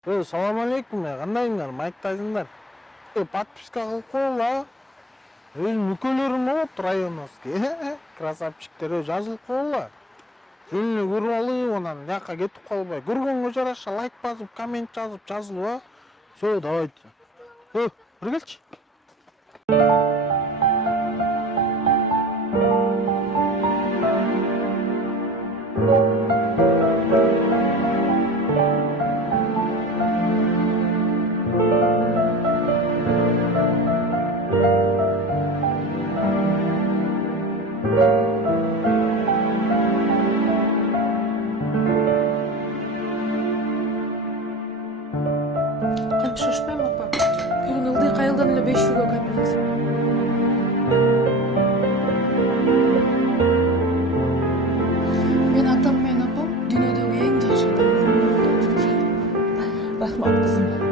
Салам алейкум, кандайсыңар, Майк Тайсыңдар? Подписка кылып койгула. Өзүм мүкөлөрүм болот районовский. Красавчиктер жазылып койгула. Жөн эле көрүп алып, анан жакка кетип калбай. Көргөнгө жараша лайк басып, коммент жазып, жазылып. Все, давайте. Бир келчи. Кантип шашпайм апа. Бүгүн ылдый кайылдан эле 5 жүргө капелес. Мен атам менен апам дүйнөдөгү эң жакшы адам. Рахмат кызым.